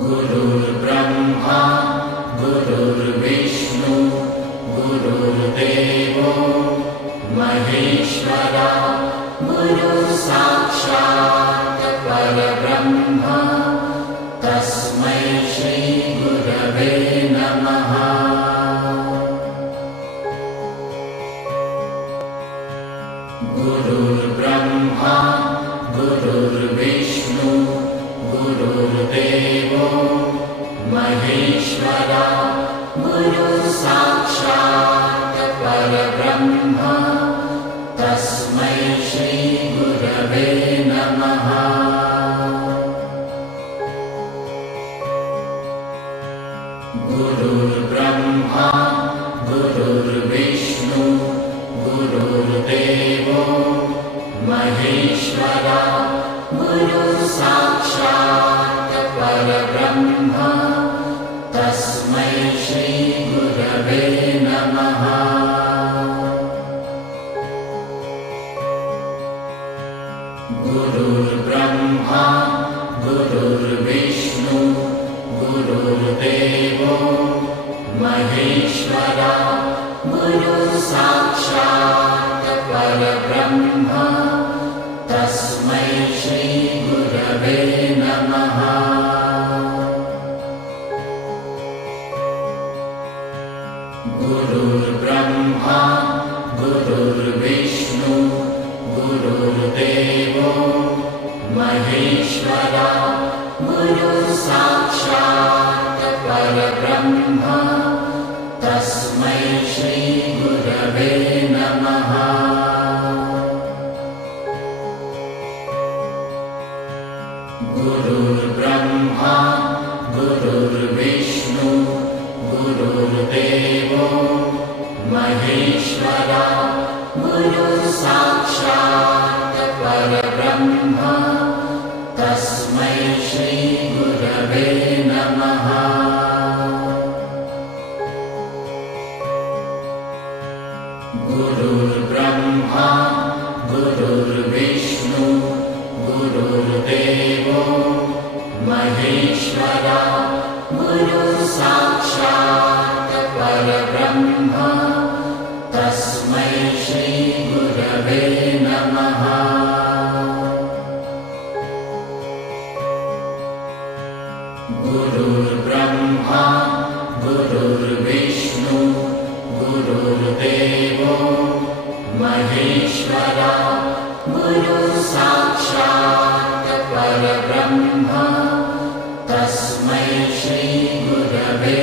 गुरुर्ब्रह्मा गुरुर्विष्णु गुरुर्देवो महेश्वरा गुरुसाक्षात् परब्रह्म तस्मै श्री गुरवे नमः। गुरुर्ब्रह्मा गुरुर्विष्णु गुरुर्देवो महेश्वरा गुरुसाक्षात् परब्रह्म तस्मै श्री गुरवे नमः। गुरुर्ब्रह्मा गुरुर्विष्णु गुरुर्देवो महेश्वरा गुरुसाक्षात् परब्रह्म तस्मै श्री गुरवे नमः। गुरुर्ब्रह्मा गुरुर्विष्णु गुरुर्देवो महेश्वरा गुरुसाक्षात् परब्रह्म तस्मै श्री गुरवे नमः। गुरुर्ब्रह्मा गुरुर्विष्णु गुरुर्देवो महेश्वरा गुरुसाक्षात् परब्रह्म तस्मै श्री गुरवे नमः। गुरुर्ब्रह्मा गुरुर्विष्णु गुरुर्देवो महेश्वरा गुरुसाक्षात् परब्रह्म तस्मै श्री गुरवे नमः। गुरुर्ब्रह्मा गुरुर्विष्णु गुरुर्देवो महेश्वरा गुरुसाक्षात् परब्रह्म तस्मै श्री गुरवे नमः। गुरुर्ब्रह्मा गुरुर्विष्णु गुरुर्देवो महेश्वरा गुरुसाक्षात् परब्रह्म तस्मै श्री गुरवे